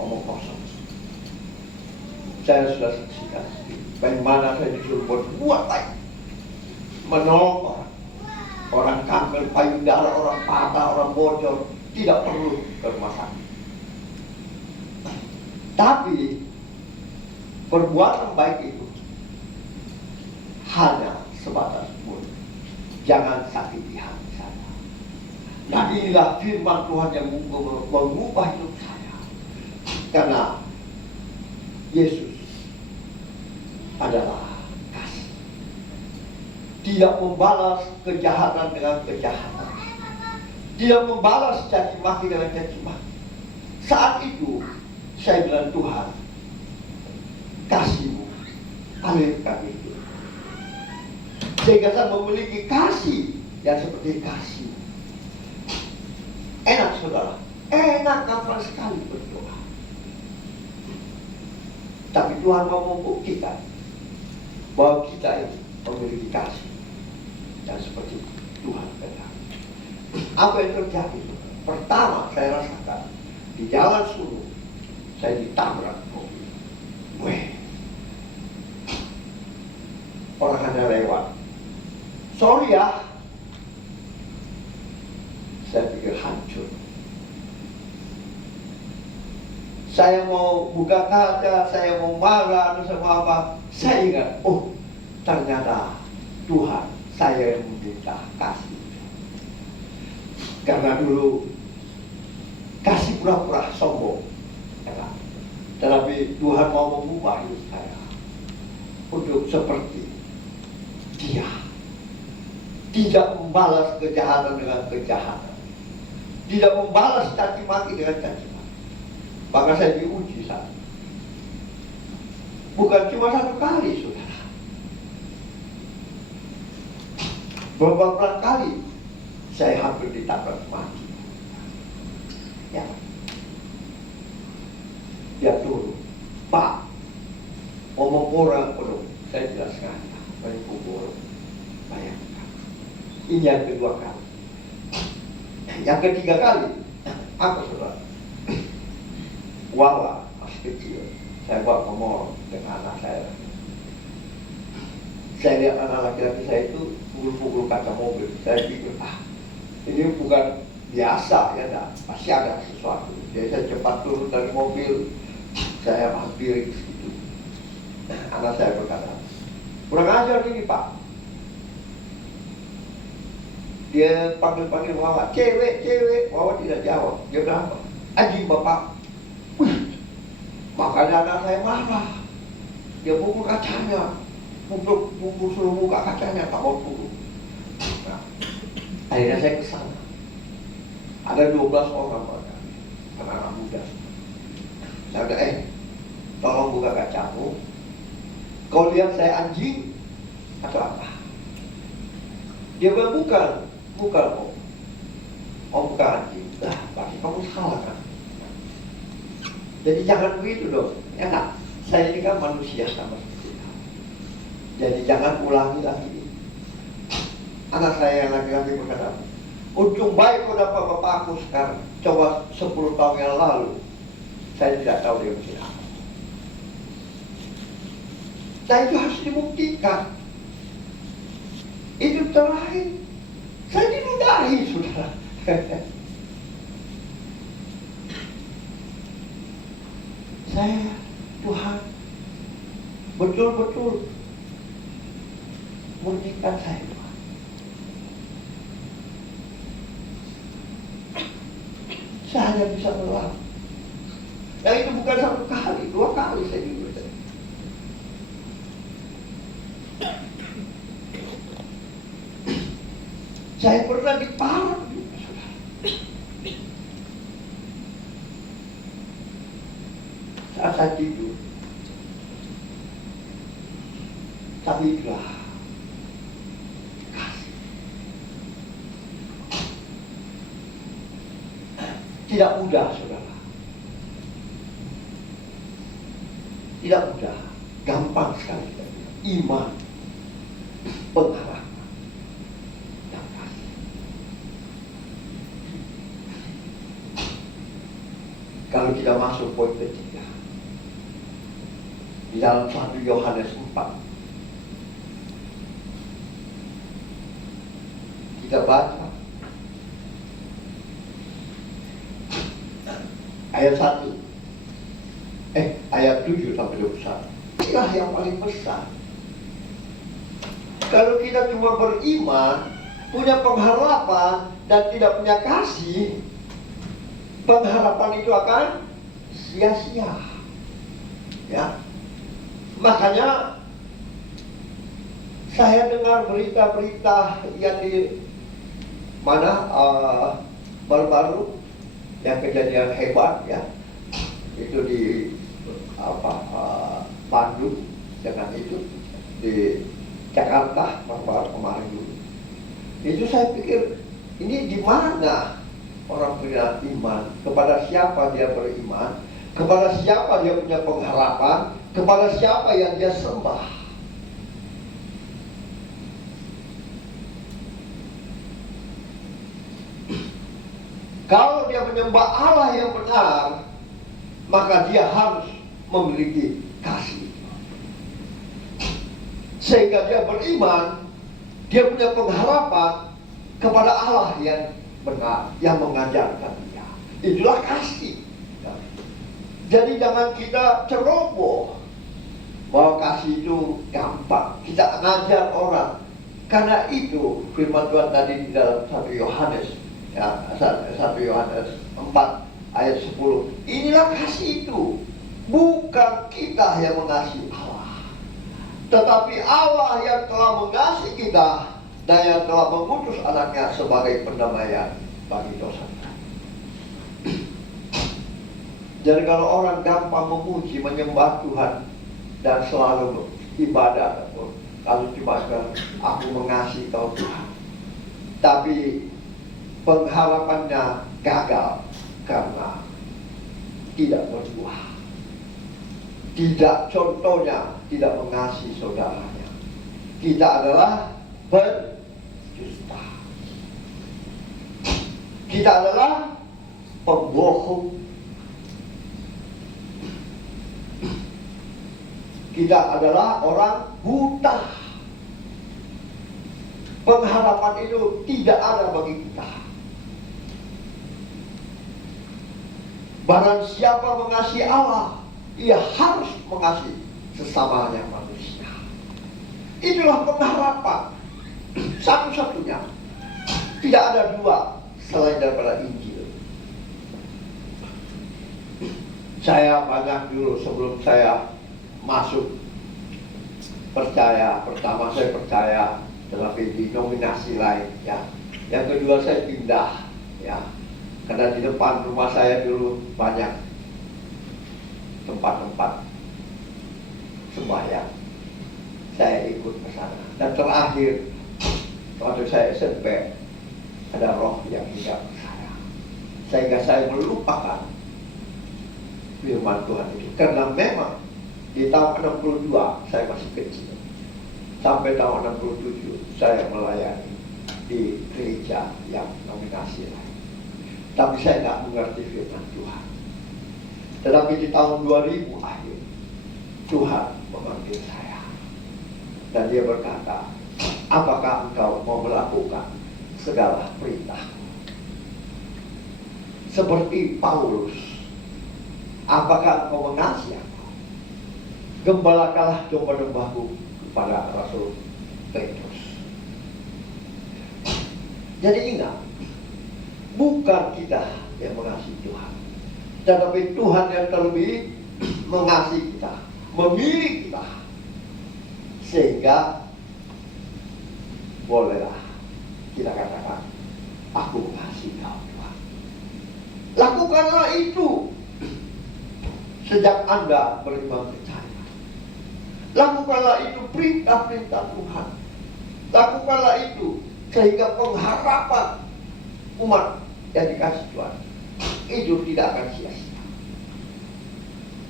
omong kosong. Saya sudah saksikan bagaimana saya disuruh berbuat baik, menolong orang kanker payudara, orang patah, orang bocor, tidak perlu ke rumah sakit. Tapi perbuatan baik itu hanya sebatas mulut. Jangan sakiti hati saya. Nah, inilah firman Tuhan yang mengubah hidup saya. Karena Yesus adalah kasih. Tidak membalas kejahatan dengan kejahatan. Tidak membalas caci maki dengan caci maki. Saat itu saya bilang, Tuhan, kasih-Mu alirkan itu. Sehingga saya memiliki kasih yang seperti kasih. Enak, saudara. Enak kapal sekali berdoa. Tapi Tuhan mau membuktikan bahwa kita ini memiliki kasih yang seperti Tuhan katakan. Apa yang terjadi? Pertama saya rasakan di jalan Sulu, saya ditabrak mobil. Orang hanya lewat. Sorry ya. Saya pikir hancur. Saya mau buka kaca, saya mau marah, atau sama apa. Saya ingat, oh ternyata Tuhan saya yang meminta kasih. Karena dulu kasih pura-pura sombong. Ya. Tetapi Tuhan mau mengubah hidup saya untuk seperti Dia. Tidak membalas kejahatan dengan kejahatan. Tidak membalas caci maki dengan caci maki. Maka saya diuji saat. Bukan cuma satu kali, saudara. Beberapa kali saya hampir ditabrak mati. Ya. Dia turun. Pak, ngomong orang penuh. Saya tidak sengaja. Banyak kubur. Bayangkan. Ini yang kedua kali. Yang ketiga kali, apa saudara? Wala masih kecil. Saya bawa ke mall dengan anak saya. Saya lihat anak laki-laki saya itu pukul-pukul kaca mobil. Saya pikir, ini bukan biasa, ya dah. Pasti ada sesuatu. Jadi saya cepat turun dari mobil. Saya hampir ke situ. Anak saya berkata, kurang ajar ini Pak. Dia panggil-panggil Wawa, cewek, Wawa tidak jawab. Dia bilang apa? Anjing Bapak. Makanya anak saya marah. Dia pukul kacanya, pukul suruh buka kacanya, tak mau pukul. Nah, akhirnya saya kesana. Ada 12 orang mereka, anak-anak muda. Saya bilang, tolong buka kacamu. Kau lihat saya anjing atau apa? Dia bilang bukan om. Om bukan anjing. Lah, berarti kamu salah kan? Jadi jangan begitu dong. Enak. Saya ini kan manusia sama seperti kamu. Jadi jangan ulangi lagi. Anak saya yang laki-laki berkata, untung baik kau dapat bapakku sekarang. Coba 10 tahun yang lalu, saya tidak tahu dia mesti apa. Nah itu harus dibuktikan. Itu terakhir. Saya diludahi, saudara. Saya, Tuhan, betul-betul murnikan saya, Tuhan. Saya hanya bisa melawan. Dan itu bukan satu kali, 2 kali saya juga. Saya pernah diparang juga, saudara. Saat saya tidur, tapi itulah kasih. Tidak mudah, saudara. Tidak mudah, gampang sekali. Iman, pengharapan, dan kasih. Kalau kita masuk poin ketiga, di dalam 1 Yohanes 4, kita baca ayat 1, ayat 7 sampai 21. Inilah yang paling besar. Kalau kita cuma beriman, punya pengharapan, dan tidak punya kasih, pengharapan itu akan sia-sia. Ya, makanya saya dengar berita-berita yang di mana baru-baru yang kejadian hebat, ya, itu di Bandung, dengan itu di Jakarta kemarin dulu. Itu saya pikir, ini di mana orang punya iman? Kepada siapa dia beriman? Kepada siapa dia punya pengharapan? Kepada siapa yang dia sembah? Kalau dia menyembah Allah yang benar, maka dia harus memiliki kasih. Sehingga dia beriman, dia punya pengharapan kepada Allah yang benar, yang mengajarkan dia. Itulah kasih. Jadi jangan kita ceroboh bahwa kasih itu gampang. Kita ngajar orang. Karena itu firman Tuhan tadi di dalam 1 Yohanes, ya, 1 Yohanes 4 ayat 10. Inilah kasih itu. Bukan kita yang mengasihi Allah, tetapi Allah yang telah mengasihi kita dan yang telah mengutus anaknya sebagai pendamaian bagi dosa. Jadi kalau orang gampang memuji, menyembah Tuhan dan selalu ibadah, kalau cuma aku mengasihi kau Tuhan, tapi pengharapannya gagal karena tidak berbuah. Tidak, contohnya tidak mengasihi saudaranya. Kita adalah pendusta. Kita adalah pembohong. Kita adalah orang buta. Pengharapan itu tidak ada bagi kita. Barang siapa mengasihi Allah, ia harus mengasihi sesamanya manusia. Itulah pengharapan satu-satunya. Tidak ada dua selain daripada Injil. Saya banyak dulu sebelum saya masuk percaya. Pertama saya percaya, tetapi di nominasi lain, ya. Yang kedua saya pindah, ya. Karena di depan rumah saya dulu banyak tempat-tempat sembahyang. Saya ikut ke sana. Dan terakhir, waktu saya SMP, ada roh yang hinggap ke saya. Sehingga saya melupakan firman Tuhan itu. Karena memang di tahun 62 saya masih kecil. Sampai tahun 67 saya melayani di gereja yang nominasi lain. Tapi saya tidak mengerti firman Tuhan. Tetapi di tahun 2000 akhir, Tuhan memanggil saya. Dan dia berkata, apakah engkau mau melakukan segala perintah? Seperti Paulus, apakah engkau mengasihi aku? gembalakanlah domba-dombaku kepada Rasul Petrus. Jadi ingat, bukan kita yang mengasihi Tuhan, tetapi Tuhan yang terlebih mengasihi kita, memilih kita, sehingga bolehlah kita katakan, aku mengasihi kau Tuhan. Lakukanlah itu sejak Anda beriman percaya. Lakukanlah itu perintah-perintah Tuhan. Lakukanlah itu sehingga pengharapan umat yang dikasih Tuhan itu tidak akan sia-sia.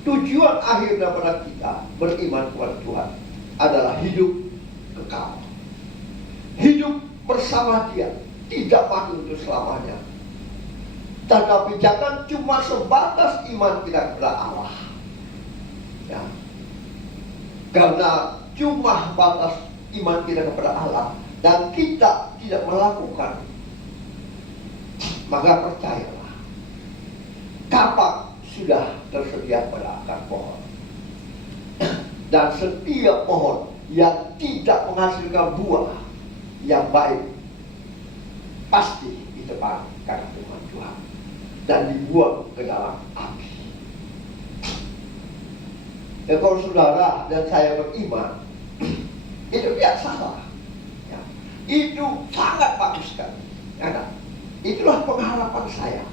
Tujuan akhir daripada kita beriman kepada Tuhan adalah hidup kekal, hidup bersama Dia, tidak mati untuk selamanya. Tetapi jangan cuma sebatas iman kita kepada Allah, ya. Karena cuma batas iman kita kepada Allah dan kita tidak melakukan, maka percayalah, kapak sudah tersedia pada akar pohon. Dan setiap pohon yang tidak menghasilkan buah yang baik pasti ditebang karena firman Tuhan dan dibuang ke dalam api. Dan kalau saudara dan saya beriman, itu tidak salah, ya. Itu sangat bagus sekali, ya. Itulah pengharapan saya,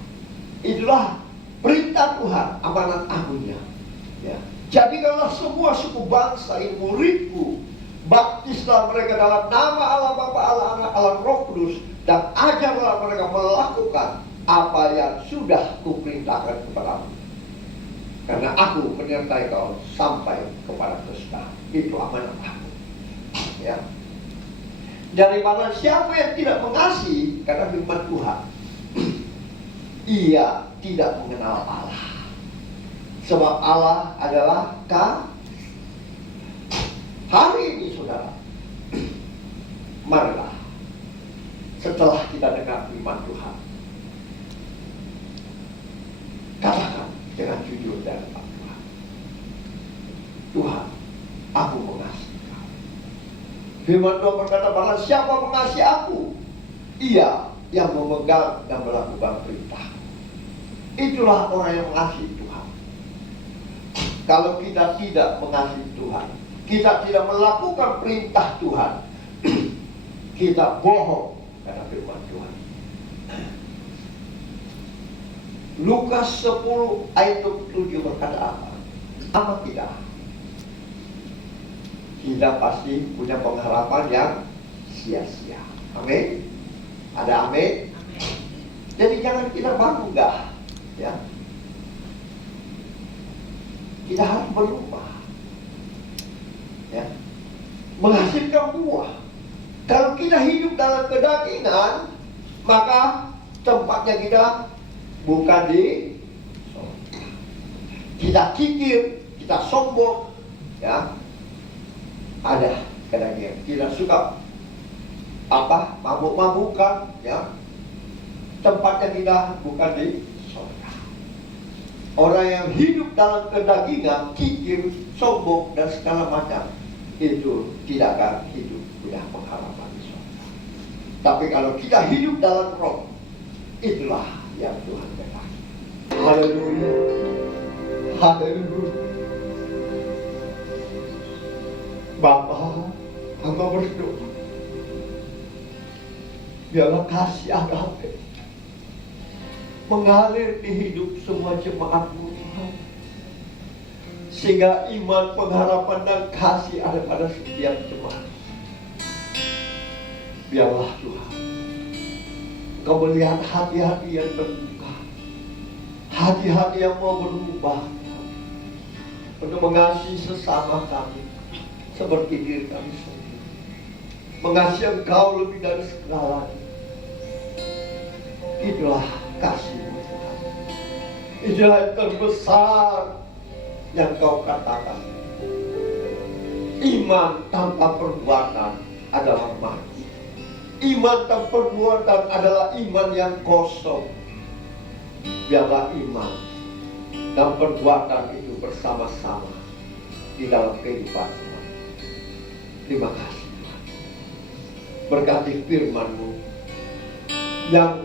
itulah perintah Tuhan, amanat agungnya, ya. Jadi kalau semua suku bangsa ini muridku, baptislah mereka dalam nama Allah Bapa, Allah Anak, Allah Roh Kudus, dan ajarlah mereka melakukan apa yang sudah kuperintahkan kepadamu. Karena aku menyertai kau sampai kepada kesudahan. Itu amanat aku, ya. Daripada siapa yang tidak mengasihi, kata firman Tuhan, ia tidak mengenal Allah. Sebab Allah adalah kasih. Hari ini saudara, marilah setelah kita dengar firman Tuhan, katakan dengan jujur dan Tuhan, Tuhan, aku mengasihi kau. Firman Tuhan berkata, barang siapa mengasihi aku, ia yang memegang dan melakukan perintah. Itulah orang yang mengasihi Tuhan. Kalau kita tidak mengasihi Tuhan, kita tidak melakukan perintah Tuhan, kita bohong, kata firman Tuhan. Lukas 10 ayat 27 berkata apa? Apa tidak? Kita pasti punya pengharapan yang sia-sia. Amin. Ada amin? Jadi jangan kita bangga, ya. Kita harus berubah, ya. Menghasilkan buah. Kalau kita hidup dalam kedagingan, maka tempatnya kita bukan di surga. Kita kikir, kita sombong, ya. Ada kedagingan. Kita suka mabuk-mabukan, ya. Tempatnya kita bukan di surga. Orang yang hidup dalam kedagingan, kikir, sombong dan segala macam, itu tidak akan hidup punya pengharapan di surga. Tapi kalau kita hidup dalam roh, itulah yang Tuhan berkati. Haleluya. Haleluya. Bapa, hamba berdoa, biarlah kasih agape mengalir di hidup semua jemaat-Mu Tuhan, sehingga iman, pengharapan dan kasih ada pada setiap jemaat. Biarlah Tuhan, Kau melihat hati-hati yang terbuka, hati-hati yang mau berubah, untuk mengasihi sesama kami seperti diri kami sendiri, mengasihi Engkau lebih dari segalanya. Itulah kasih-Mu Tuhan. Itulah yang terbesar yang Kau katakan. Iman tanpa perbuatan adalah mati. Iman tanpa perbuatan adalah iman yang kosong. Biarlah iman dan perbuatan itu bersama-sama di dalam kehidupan Tuhan. Terima kasih Tuhan. Berkati firman-Mu yang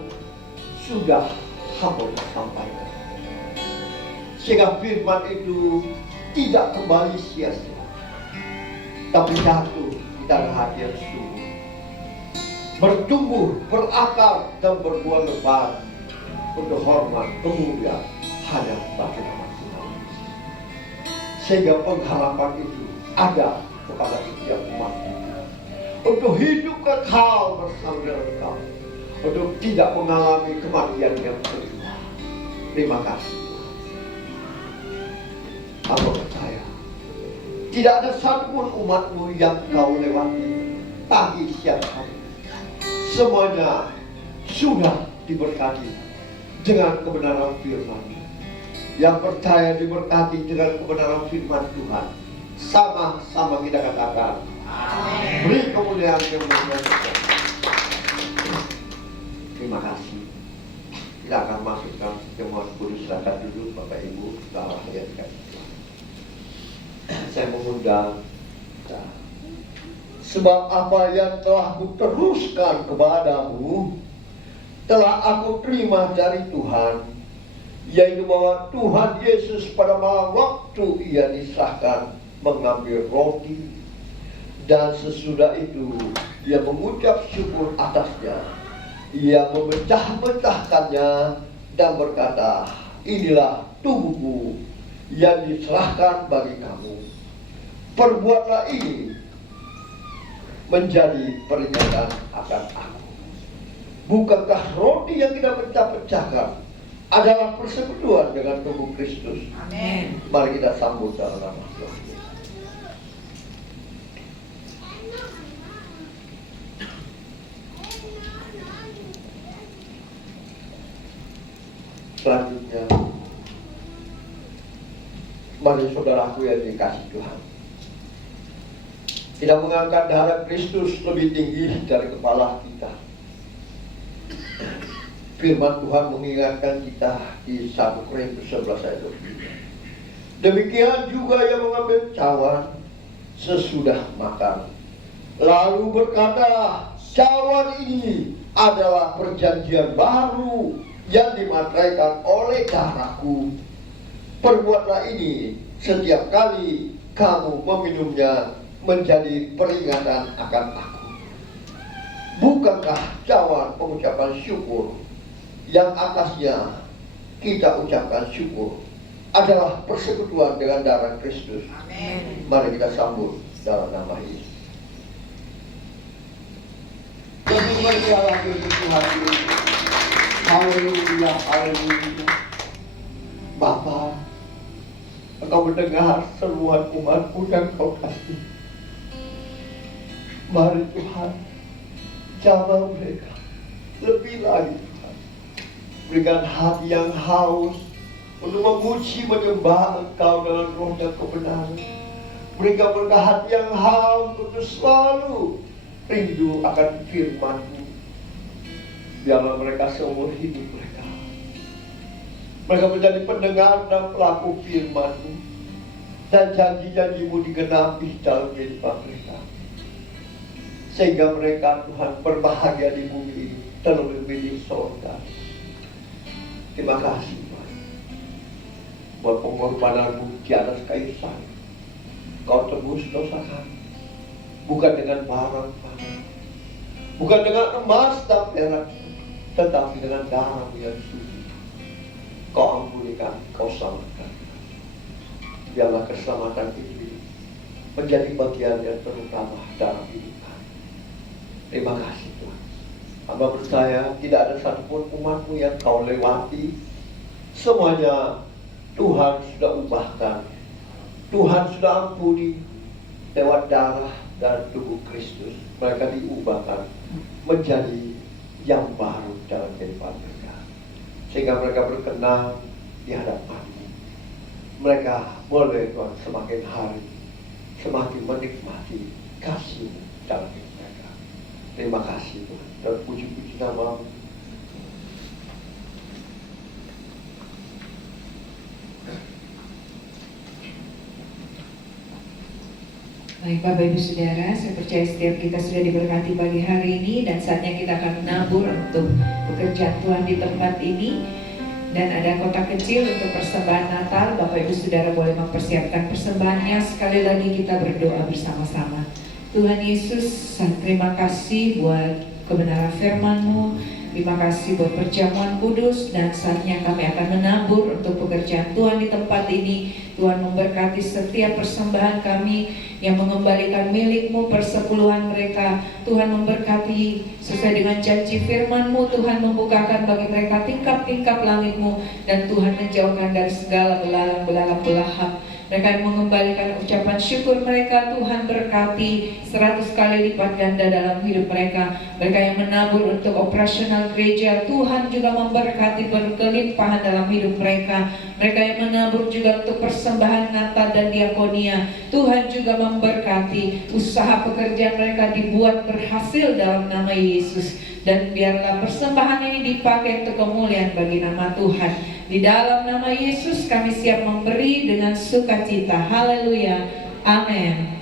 sudah hamba sampaikan, sehingga firman itu tidak kembali sia-sia, tapi jatuh di tanah hati yang subur, bertumbuh, berakar, dan berbuah lebat untuk hormat kemuliaan hanya bagi nama Tuhan. Sehingga pengharapan itu ada kepada setiap umat untuk hidup kekal bersama dengan Engkau, untuk tidak mengalami kematian yang kedua. Terima kasih Tuhan. Aku percaya tidak ada satupun umat-Mu yang Kau lewati pagi siang hari. Semuanya sudah diberkati dengan kebenaran firman. Yang percaya diberkati dengan kebenaran firman Tuhan, sama-sama kita katakan amin. Beri kemuliaan yang mulia. Terima kasih. Kita akan masuk dalam pertemuan kudus. Silakan duduk Bapak Ibu, saudara yang dikasihi Tuhan. Saya mengundang, sebab apa yang telah kuteruskan kepadamu telah aku terima dari Tuhan, yaitu bahwa Tuhan Yesus pada malam waktu Ia diserahkan mengambil roti, dan sesudah itu Ia mengucap syukur atasnya. Ia memecah-mecahkannya dan berkata, inilah tubuhku yang diserahkan bagi kamu. Perbuatlah ini menjadi peringatan akan aku. Bukankah roti yang kita pecah-pecahkan adalah persekutuan dengan tubuh Kristus? Amin. Mari kita sambut dalam nama Tuhan. Selanjutnya, mari saudaraku yang dikasihi Tuhan, tidak mengangkat darah Kristus lebih tinggi dari kepala kita. Firman Tuhan mengingatkan kita di 1 Korintus 11 ayat 23. Demikian juga yang mengambil cawan sesudah makan, lalu berkata, cawan ini adalah perjanjian baru yang dimateraikan oleh darahku. Perbuatlah ini setiap kali kamu meminumnya menjadi peringatan akan aku. Bukankah cawan pengucapan syukur yang atasnya kita ucapkan syukur adalah persekutuan dengan darah Kristus? Amin. Mari kita sambut dalam nama Yesus. Bersyukurlah Tuhan. Haleluya, haleluya. Bapa, Engkau mendengar seruan umat-Mu yang Kau kasih. Mari Tuhan, jamah mereka lebih lagi Tuhan. Berikan hati yang haus untuk memuji menyembah Engkau dengan roh dan kebenaran. Berikan mereka hati yang haus untuk selalu rindu akan firman-Mu. Biarlah mereka seumur hidup mereka menjadi pendengar dan pelaku firman-Mu, dan janji-janji-Mu digenapi dalam kehidupan mereka, sehingga mereka Tuhan berbahagia di bumi ini terlebih di surga. Terima kasih Tuhan buat pengorbanan-Mu di atas kayu salib. Kau tebus dosa kami, bukan dengan barang-barang, bukan dengan emas dan perak, tetapi dengan darah yang suci. Kau ampuni kami, Kau selamatkan. Biarlah keselamatan ini menjadi bagian yang terutama dalam hidup kami. Terima kasih Tuhan. Hamba percaya tidak ada satupun umat-Mu yang Kau lewati. Semuanya Tuhan sudah ubahkan, Tuhan sudah ampuni lewat darah dan tubuh Kristus. Mereka diubahkan menjadi yang baru dalam kehidupan mereka, sehingga mereka berkenan di hadapan-Mu. Mereka boleh Tuhan semakin hari semakin menikmati kasih-Mu dalam hidup mereka. Terima kasih Tuhan, dan puji-puji nama-Mu. Baik Bapak Ibu Saudara, saya percaya setiap kita sudah diberkati pagi hari ini dan saatnya kita akan menabur untuk pekerjaan Tuhan di tempat ini. Dan ada kotak kecil untuk persembahan Natal. Bapak Ibu Saudara boleh mempersiapkan persembahannya. Sekali lagi kita berdoa bersama-sama. Tuhan Yesus, terima kasih buat kebenaran firman-Mu. Terima kasih buat perjamuan kudus, dan saatnya kami akan menabur untuk pekerjaan Tuhan di tempat ini. Tuhan memberkati setiap persembahan kami yang mengembalikan milik-Mu, persepuluhan mereka. Tuhan memberkati sesuai dengan janji firman-Mu. Tuhan membukakan bagi mereka tingkap-tingkap langit-Mu, dan Tuhan menjauhkan dari segala belalang-belalang belahap. Mereka yang mengembalikan ucapan syukur mereka, Tuhan berkati 100 kali lipat ganda dalam hidup mereka. Mereka yang menabur untuk operasional gereja, Tuhan juga memberkati berkelimpahan dalam hidup mereka. Mereka yang menabur juga untuk persembahan Natal dan diakonia, Tuhan juga memberkati. Usaha pekerjaan mereka dibuat berhasil dalam nama Yesus. Dan biarlah persembahan ini dipakai untuk kemuliaan bagi nama Tuhan. Di dalam nama Yesus kami siap memberi dengan sukacita. Haleluya. Amin.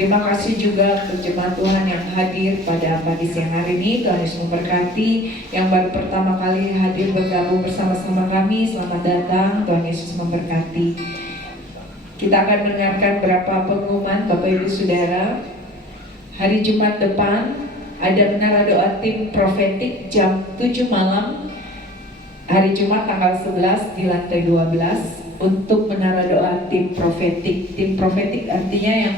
Terima kasih juga untuk jemaat Tuhan yang hadir pada pagi siang hari ini. Tuhan Yesus memberkati. Yang baru pertama kali hadir bergabung bersama-sama kami, selamat datang. Tuhan Yesus memberkati. Kita akan mendengarkan beberapa pengumuman Bapak Ibu Saudara. Hari Jumat depan ada menara doa tim profetik jam 7 malam. Hari Jumat tanggal 11 di lantai 12 untuk menara doa tim profetik. Tim profetik artinya yang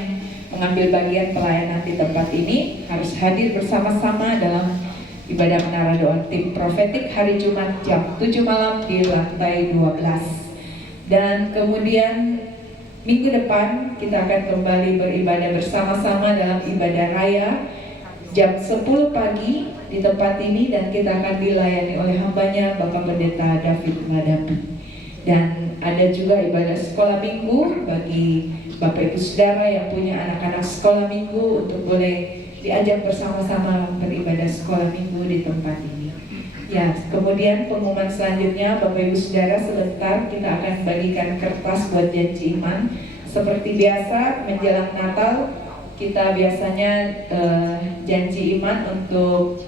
mengambil bagian pelayanan di tempat ini harus hadir bersama-sama dalam ibadah menara doa tim profetik hari Jumat jam 7 malam di lantai 12. Dan kemudian minggu depan kita akan kembali beribadah bersama-sama dalam ibadah raya jam 10 pagi di tempat ini, dan kita akan dilayani oleh hambanya Bapak Pendeta David Madapi. Dan ada juga ibadah sekolah minggu bagi Bapak Ibu Saudara yang punya anak-anak sekolah minggu untuk boleh diajak bersama-sama beribadah sekolah minggu di tempat ini. Ya, kemudian pengumuman selanjutnya Bapak Ibu Saudara, sebentar kita akan bagikan kertas buat janji iman. Seperti biasa menjelang Natal kita biasanya janji iman untuk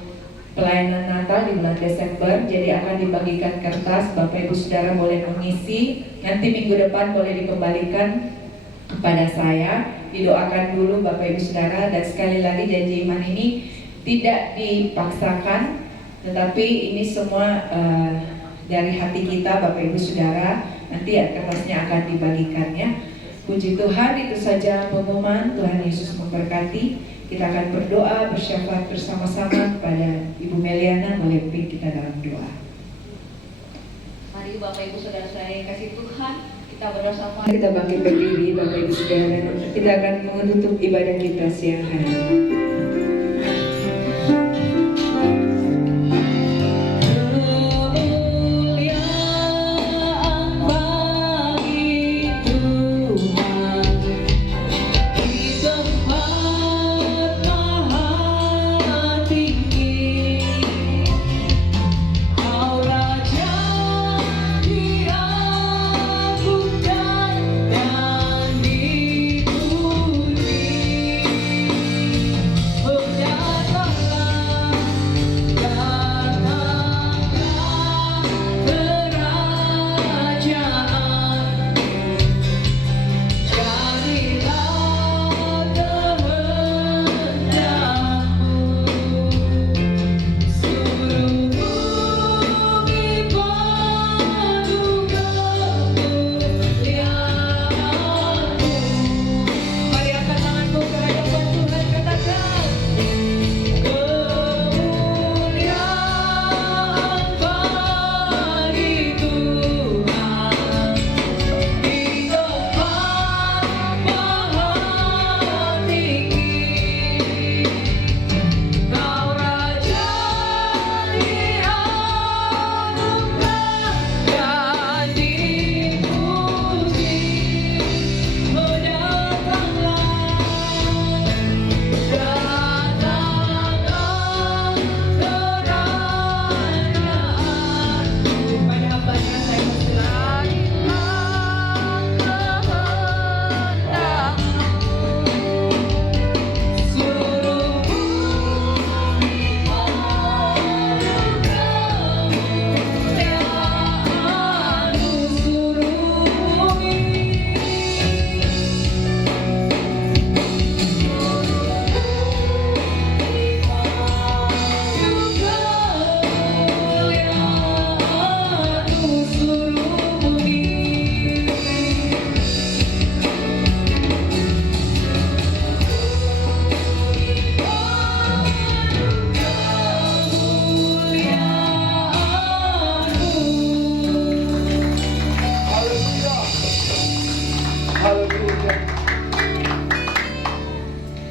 pelayanan Natal di bulan Desember. Jadi akan dibagikan kertas, Bapak Ibu Saudara boleh mengisi. Nanti minggu depan boleh dikembalikan kepada saya, didoakan dulu Bapak Ibu Saudara. Dan sekali lagi janji iman ini tidak dipaksakan, tetapi ini semua dari hati kita Bapak Ibu Saudara. Nanti kertasnya akan dibagikan ya. Puji Tuhan, itu saja pengumuman. Tuhan Yesus memberkati. Kita akan berdoa bersyafaat bersama-sama kepada Ibu Meliana. Boleh pimpin kita dalam doa. Mari Bapak Ibu Saudara-saudara yang kasih Tuhan, kita bersama. Kita bangkit berdiri, Bapak Ibu Saudara. Kita akan menutup ibadah kita siang hari ini.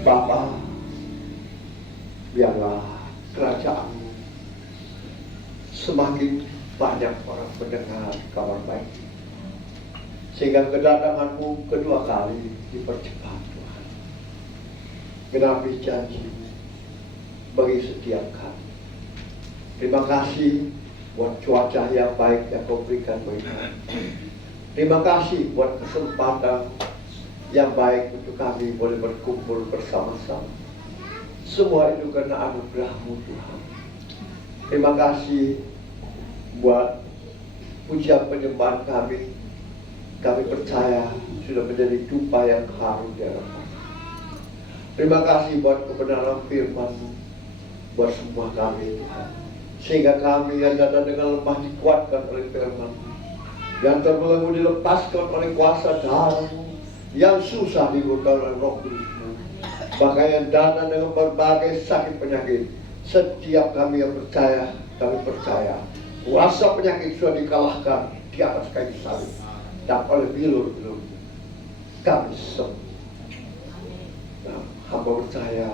Bapa, biarlah kerajaan-Mu semakin banyak orang mendengar kabar baik, sehingga kedatangan-Mu kedua kali dipercepat, Tuhan. Genapi janji-Mu bagi setiap kami. Terima kasih buat cuaca yang baik yang Kau berikan bagi kami. Terima kasih buat kesempatan yang baik untuk kami boleh berkumpul bersama-sama. Semua itu karena anugerah-Mu, Tuhan. Terima kasih buat pujian penyembahan kami. Kami percaya sudah menjadi dupa yang harum di hadapan. Terima kasih buat kebenaran firman-Mu buat semua kami, Tuhan. Sehingga kami yang ada dengan lemah dikuatkan oleh firman-Mu, yang terbelenggu dilepaskan oleh kuasa darah-Mu, yang susah dibuka oleh Roh Kudus-Mu, bahkan dana dengan berbagai sakit penyakit. Setiap kami yang percaya, kami percaya kuasa penyakit sudah dikalahkan di atas kayu salib, dan oleh bilur-bilur kami sembuh. Nah, hamba percaya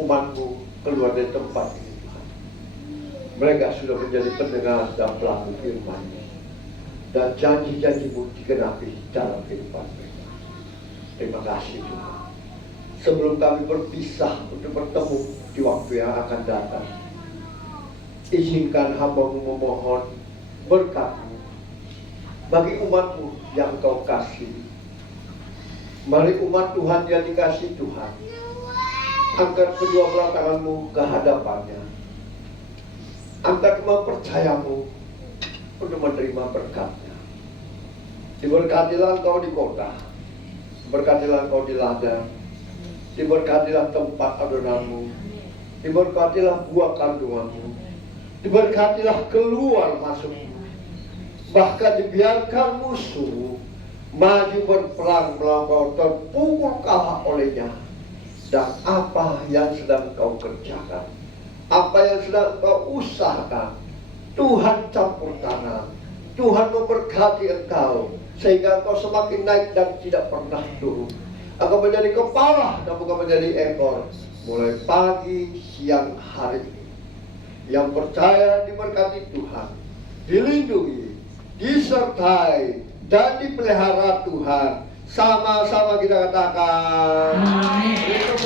umat-Mu keluar dari tempat ini, Tuhan. Mereka sudah menjadi pendengar dan pelaku firman-Mu, dan janji-janji-Mu digenapi dalam kehidupan mereka. Terima kasih, Tuhan. Sebelum kami berpisah untuk bertemu di waktu yang akan datang, izinkan hamba-Mu memohon berkat-Mu bagi umat-Mu yang Kau kasih. Mari umat Tuhan yang dikasih Tuhan, angkat kedua belah tangan-Mu ke hadapannya. Angkat percaya-Mu untuk menerima berkat-Nya. Diberkatilah Engkau di kota, berkatilah Engkau di ladang, diberkatilah tempat adonan-Mu, diberkatilah buah kandungan-Mu, diberkatilah keluar masuk-Mu. Bahkan dibiarkan musuh maju berperang melawan terpukul kalah olehnya. Dan apa yang sedang kau kerjakan, apa yang sedang kau usahakan, Tuhan campur tangan. Tuhan memberkati engkau sehingga engkau semakin naik dan tidak pernah turun. Engkau menjadi kepala dan bukan menjadi ekor, mulai pagi, siang, hari ini. Yang percaya diberkati Tuhan, dilindungi, disertai, dan dipelihara Tuhan. Sama-sama kita katakan. Amin. Itu